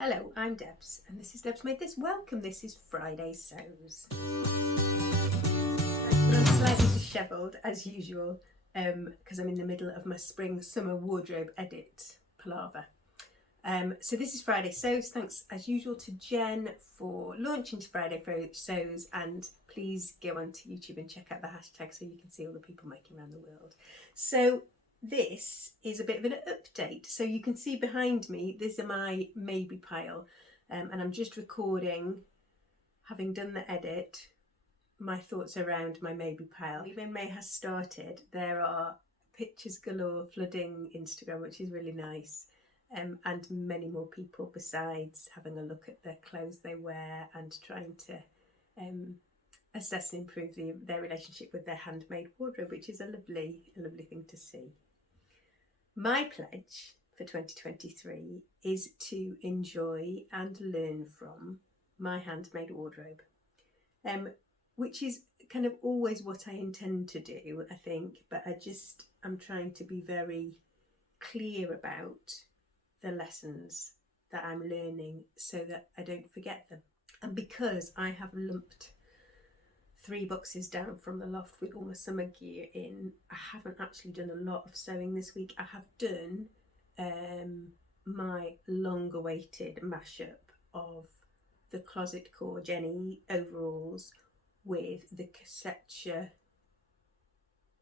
Hello, I'm Debs, and this is Debs Made This. Welcome, this is Friday Sews. I'm slightly dishevelled, as usual, because I'm in the middle of my spring-summer wardrobe edit palaver. So this is Friday Sews. Thanks, as usual, to Jen for launching Friday Sews, and please go onto YouTube and check out the hashtag so you can see all the people making around the world. So this is a bit of an update. So you can see behind me, these are my maybe pile, and I'm just recording, having done the edit, my thoughts around my maybe pile. Even May has started, there are pictures galore flooding Instagram, which is really nice, and many more people besides having a look at the clothes they wear and trying to assess and improve their relationship with their handmade wardrobe, which is a lovely thing to see. My pledge for 2023 is to enjoy and learn from my handmade wardrobe, which is kind of always what I intend to do, I think, but I'm trying to be very clear about the lessons that I'm learning so that I don't forget them. And because I have lumped 3 boxes down from the loft with all my summer gear in, I haven't actually done a lot of sewing this week. I have done my long-awaited mashup of the Closet Core Jenny overalls with the Cosecha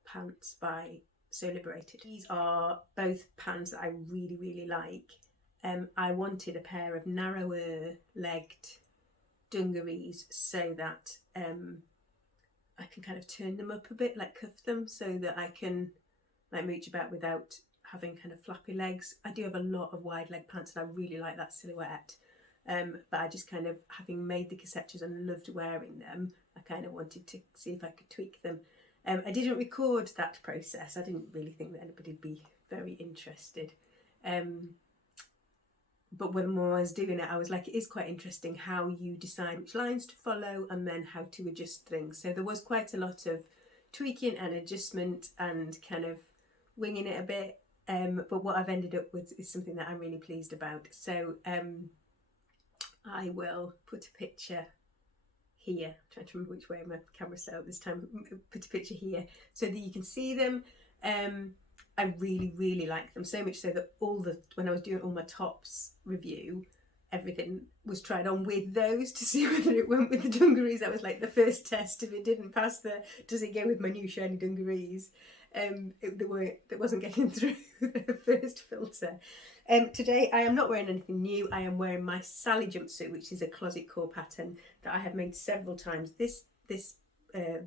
Pants by So Liberated. These are both pants that I really like. I wanted a pair of narrower legged dungarees so that I can kind of turn them up a bit, like cuff them, so that I can like mooch about without having kind of flappy legs. I do have a lot of wide leg pants and I really like that silhouette, but I just kind of, having made the Cosechas and loved wearing them, I kind of wanted to see if I could tweak them. I didn't record that process. I didn't really think that anybody would be very interested. But when I was doing it, I was like, it is quite interesting how you decide which lines to follow and then how to adjust things. So there was quite a lot of tweaking and adjustment and kind of winging it a bit. But what I've ended up with is something that I'm really pleased about. So I will put a picture here. I'm trying to remember which way my camera's set up this time. Put a picture here so that you can see them. I really like them, so much so that when I was doing all my tops review, everything was tried on with those to see whether it went with the dungarees. That was like the first test. If it didn't pass does it go with my new shiny dungarees? That wasn't getting through the first filter. Today I am not wearing anything new. I am wearing my Sally jumpsuit, which is a Closet Core pattern that I have made several times. This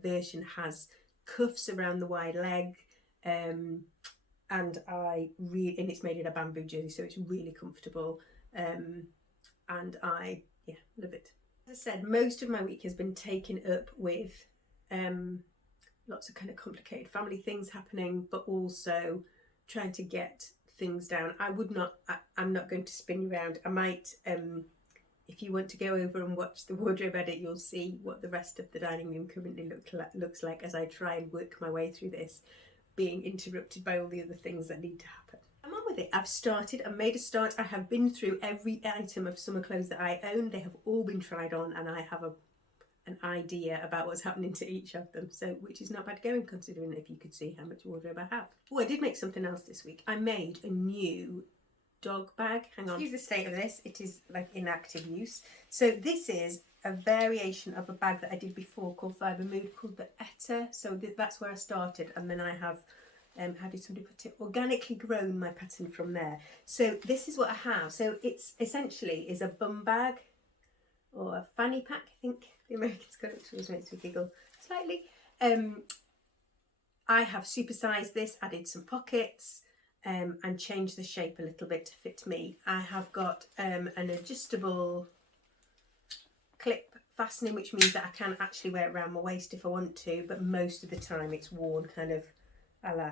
version has cuffs around the wide leg, and it's made in a bamboo jersey, so it's really comfortable, and I love it. As I said, most of my week has been taken up with lots of kind of complicated family things happening, but also trying to get things down. I'm not going to spin you around. I might, if you want to go over and watch the wardrobe edit, you'll see what the rest of the dining room currently looks like as I try and work my way through this, being interrupted by all the other things that need to happen. I'm on with it. I've started and made a start. I have been through every item of summer clothes that I own. They have all been tried on and I have an idea about what's happening to each of them, so which is not bad going considering if you could see how much wardrobe I have. Oh, I did make something else this week. I made a new dog bag. Hang on. Here's the state of this. It is like in active use. So this is a variation of a bag that I did before called Fibre Mood, called the Etta. So that's where I started, and then I have, how did somebody put it, organically grown my pattern from there. So this is what I have. So it's essentially is a bum bag or a fanny pack, I think the Americans call it, which always makes me giggle slightly. I have supersized this, added some pockets, and changed the shape a little bit to fit me. I have got an adjustable clip fastening, which means that I can actually wear it around my waist if I want to, but most of the time it's worn kind of a la.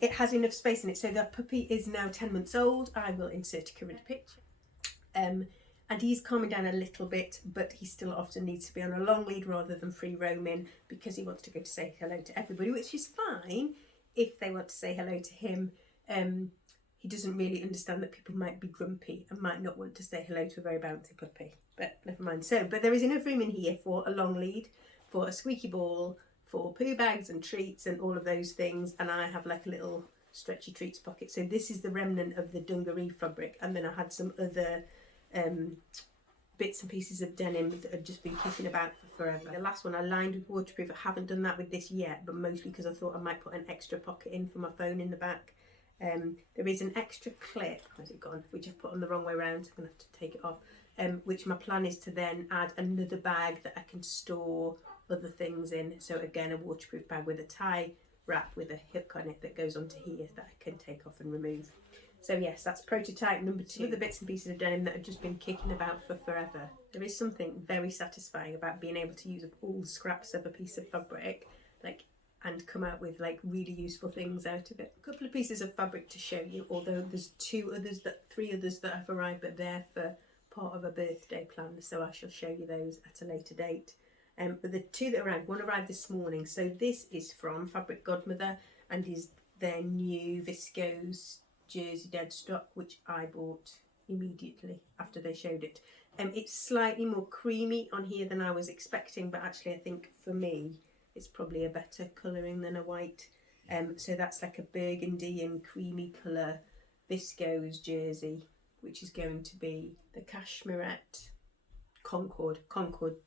It has enough space in it, so the puppy is now 10 months old. I will insert a current picture. And he's calming down a little bit, but he still often needs to be on a long lead rather than free roaming because he wants to go to say hello to everybody, which is fine if they want to say hello to him. he doesn't really understand that people might be grumpy and might not want to say hello to a very bouncy puppy. But never mind. So, but there is enough room in here for a long lead, for a squeaky ball, for poo bags and treats and all of those things. And I have like a little stretchy treats pocket. So this is the remnant of the dungaree fabric. And then I had some other bits and pieces of denim that have just been kicking about for forever. The last one I lined with waterproof. I haven't done that with this yet, but mostly because I thought I might put an extra pocket in for my phone in the back. There is an extra clip, where's it gone, which I've put on the wrong way around, so I'm going to have to take it off, which my plan is to then add another bag that I can store other things in. So again, a waterproof bag with a tie wrap with a hook on it that goes onto here that I can take off and remove. So yes, that's prototype number 2. The bits and pieces of denim that have just been kicking about for forever. There is something very satisfying about being able to use up all scraps of a piece of fabric, like, and come out with like really useful things out of it. A couple of pieces of fabric to show you, although there's 3 others that have arrived, but they're for part of a birthday plan, so I shall show you those at a later date. But the 2 that arrived, one arrived this morning. So this is from Fabric Godmother and is their new viscose jersey dead stock, which I bought immediately after they showed it. It's slightly more creamy on here than I was expecting, but actually I think for me it's probably a better colouring than a white. So that's like a burgundy and creamy colour viscose jersey, which is going to be the Cashmerette Concord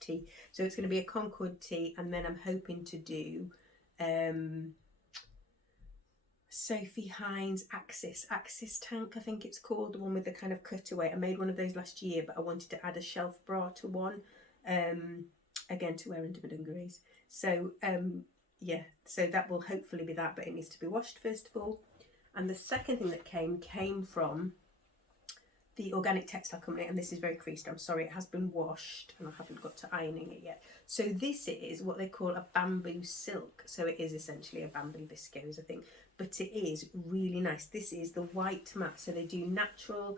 tee. So it's going to be a Concord tee, and then I'm hoping to do Sophie Hines Axis tank, I think it's called, the one with the kind of cutaway. I made one of those last year, but I wanted to add a shelf bra to one, again to wear under my dungarees. So yeah, so that will hopefully be that, but it needs to be washed first of all. And the second thing that came from the Organic Textile Company, and this is very creased, I'm sorry, it has been washed and I haven't got to ironing it yet. So this is what they call a bamboo silk. So it is essentially a bamboo viscose, I think, but it is really nice. This is the white matte, so they do natural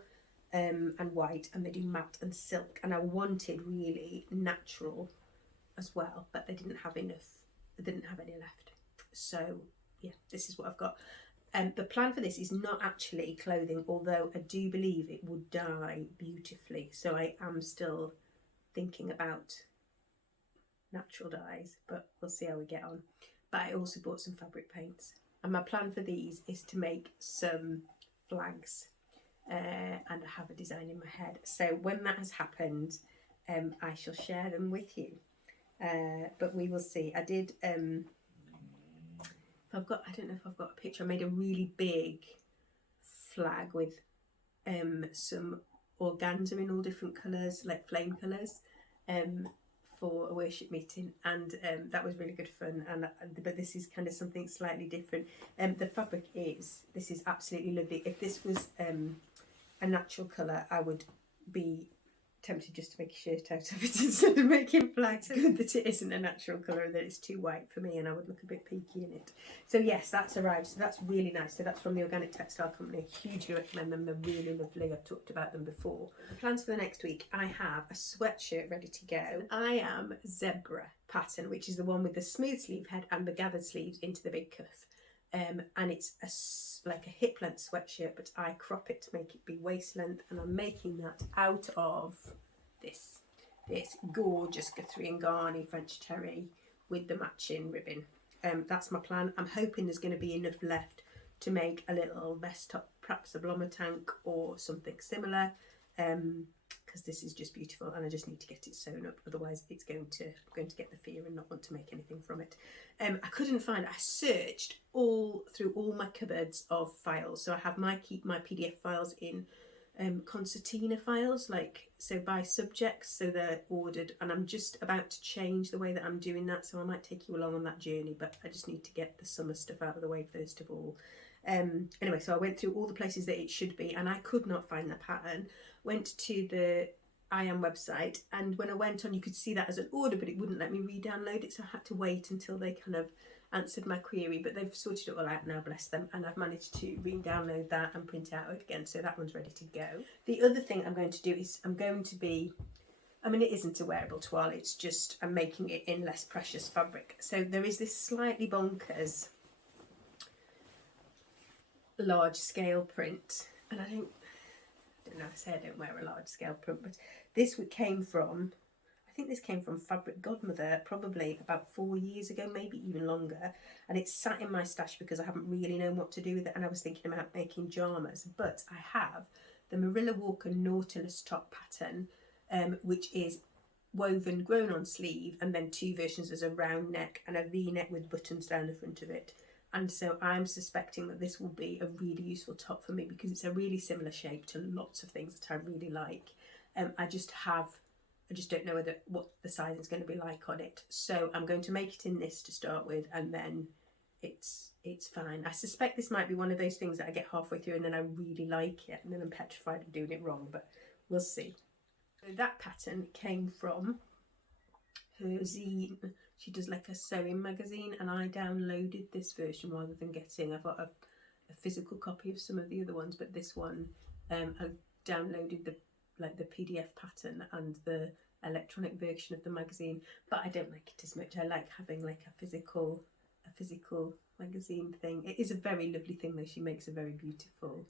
and white, and they do matte and silk, and I wanted really natural as well, but they didn't have enough, they didn't have any left. So yeah, this is what I've got. The plan for this is not actually clothing, although I do believe it would dye beautifully. So I am still thinking about natural dyes, but we'll see how we get on. But I also bought some fabric paints, and my plan for these is to make some flags, and I have a design in my head. So when that has happened, I shall share them with you. But we will see. I did. I don't know if I've got a picture. I made a really big flag with some organza in all different colours, like flame colours, for a worship meeting, and that was really good fun. And but this is kind of something slightly different. The fabric is absolutely lovely. If this was a natural colour, I would be tempted just to make a shirt out of it instead of making flags. Good that it isn't a natural colour, that it's too white for me and I would look a bit peaky in it. So yes, that's arrived, so that's really nice. So that's from the Organic Textile Company. Hugely recommend them, they're really lovely. I've talked about them before. Plans for the next week, I have a sweatshirt ready to go. I am Zebre pattern, which is the one with the smooth sleeve head and the gathered sleeves into the big cuff. And it's like a hip length sweatshirt, but I crop it to make it be waist length, and I'm making that out of this gorgeous Guthrie and Garni French terry with the matching ribbon. That's my plan. I'm hoping there's going to be enough left to make a little vest top, perhaps a blommer tank or something similar, because this is just beautiful and I just need to get it sewn up, otherwise it's going to get the fear and not want to make anything from it. I couldn't find, I searched through all my cupboards of files, so I have keep my PDF files in concertina files, like so by subjects, so they're ordered, and I'm just about to change the way that I'm doing that, so I might take you along on that journey, but I just need to get the summer stuff out of the way first of all. Anyway, so I went through all the places that it should be and I could not find the pattern. Went to the IAM website, and when I went on you could see that as an order, but it wouldn't let me re-download it, so I had to wait until they kind of answered my query, but they've sorted it all out now, bless them, and I've managed to re-download that and print it out again, so that one's ready to go. The other thing I'm going to do is it isn't a wearable toile, it's just I'm making it in less precious fabric. So there is this slightly bonkers large scale print, and I don't know, I say I don't wear a large scale print, but this came from, I think this came from Fabric Godmother probably about 4 years ago, maybe even longer, and it's sat in my stash because I haven't really known what to do with it, and I was thinking about making pyjamas. But I have the Marilla Walker nautilus top pattern, which is woven, grown on sleeve, and then two versions. There's a round neck and a V-neck with buttons down the front of it. And so I'm suspecting that this will be a really useful top for me because it's a really similar shape to lots of things that I really like. I just don't know what the sizing is going to be like on it. So I'm going to make it in this to start with, and then it's fine. I suspect this might be one of those things that I get halfway through and then I really like it, and then I'm petrified of doing it wrong, but we'll see. So that pattern came from her zine. She does like a sewing magazine, and I downloaded this version rather than getting, I've got a physical copy of some of the other ones, but this one I downloaded the PDF pattern and the electronic version of the magazine, but I don't like it as much. I like having like a physical magazine thing. It is a very lovely thing though. She makes a very beautiful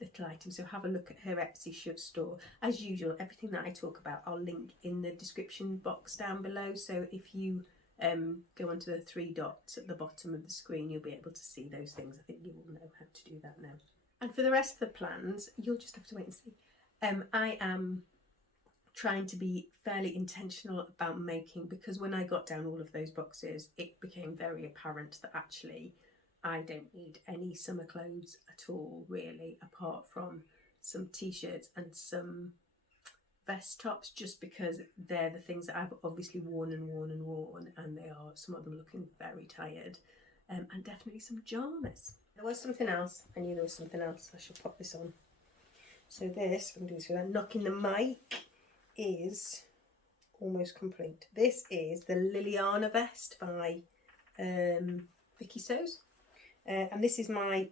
little item. So have a look at her Etsy store. As usual, everything that I talk about I'll link in the description box down below, so if you go onto the 3 dots at the bottom of the screen, you'll be able to see those things. I think you will know how to do that now. And for the rest of the plans, you'll just have to wait and see. I am trying to be fairly intentional about making, because when I got down all of those boxes, it became very apparent that actually I don't need any summer clothes at all, really, apart from some t-shirts and some vest tops, just because they're the things that I've obviously worn, and they are, some of them looking very tired, and definitely some pyjamas. There was something else. I knew there was something else. I should pop this on. So this, I'm going to do this without knocking the mic, is almost complete. This is the Liliana vest by Vicky Sews. And this is my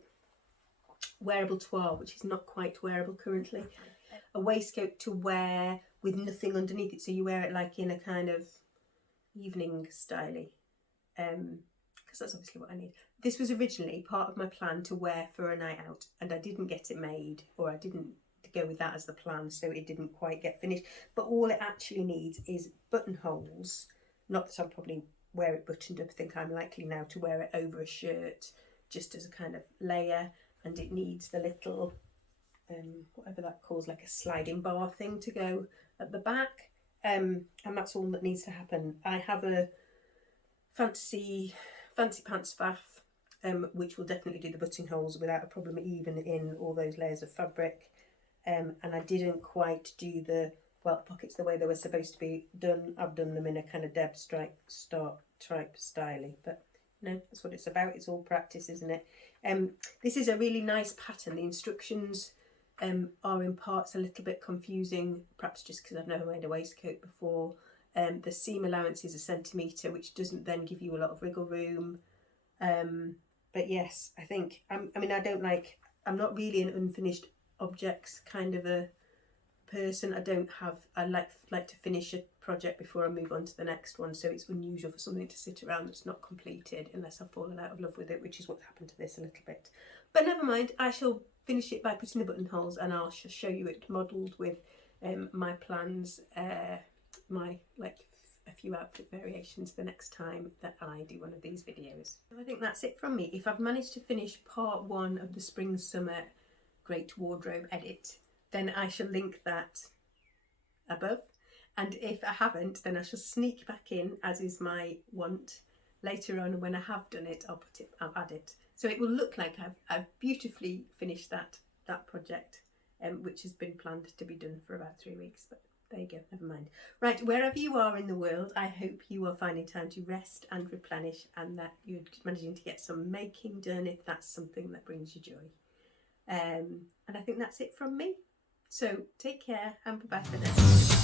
wearable toile, which is not quite wearable currently. A waistcoat to wear with nothing underneath it, so you wear it like in a kind of evening styly, because that's obviously what I need. This was originally part of my plan to wear for a night out, and I didn't get it made, or I didn't go with that as the plan, so it didn't quite get finished. But all it actually needs is buttonholes. Not that I'll probably wear it buttoned up. I think I'm likely now to wear it over a shirt, just as a kind of layer, and it needs the little whatever that calls, like a sliding bar thing to go at the back, and that's all that needs to happen. I have a fancy pants faff, which will definitely do the buttonholes without a problem, even in all those layers of fabric, and I didn't quite do the welt pockets the way they were supposed to be done. I've done them in a kind of Deb stripe styly, but no, that's what it's about. It's all practice, isn't it? This is a really nice pattern. The instructions are in parts a little bit confusing, perhaps just because I've never made a waistcoat before. The seam allowance is 1 centimetre, which doesn't then give you a lot of wriggle room. But yes, I think, I'm not really an unfinished objects kind of a person. I like to finish a project before I move on to the next one, so it's unusual for something to sit around that's not completed unless I've fallen out of love with it, which is what happened to this a little bit. But never mind, I shall finish it by putting the buttonholes, and I'll show you it modelled with my plans, my a few outfit variations the next time that I do one of these videos. So I think that's it from me. If I've managed to finish part 1 of the spring summer Great Wardrobe edit, then I shall link that above, and if I haven't, then I shall sneak back in, as is my wont. Later on, when I have done it, I'll add it, so it will look like I've beautifully finished that project, which has been planned to be done for about 3 weeks, but there you go, never mind. Right, wherever you are in the world, I hope you are finding time to rest and replenish, and that you're managing to get some making done if that's something that brings you joy. And I think that's it from me. So take care, and bye-bye for now.